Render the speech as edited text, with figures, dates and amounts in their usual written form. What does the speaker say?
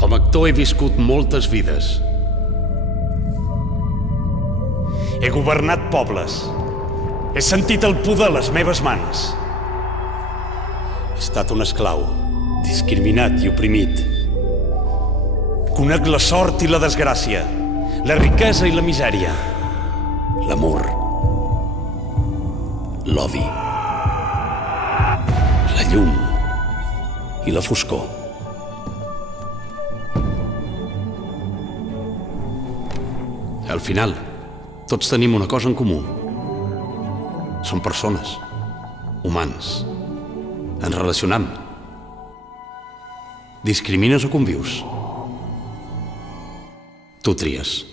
Com a actor he viscut moltes vides. He governat pobles. He sentit el poder a les meves mans. He estat un esclau, discriminat i oprimit. Conec la sort i la desgràcia, la riquesa i la misèria, l'amor, l'odi, la llum i la foscor. Al final, tots tenim una cosa en comú. Som persones, humans. Ens relacionam. Discrimines o convius? Tu tries.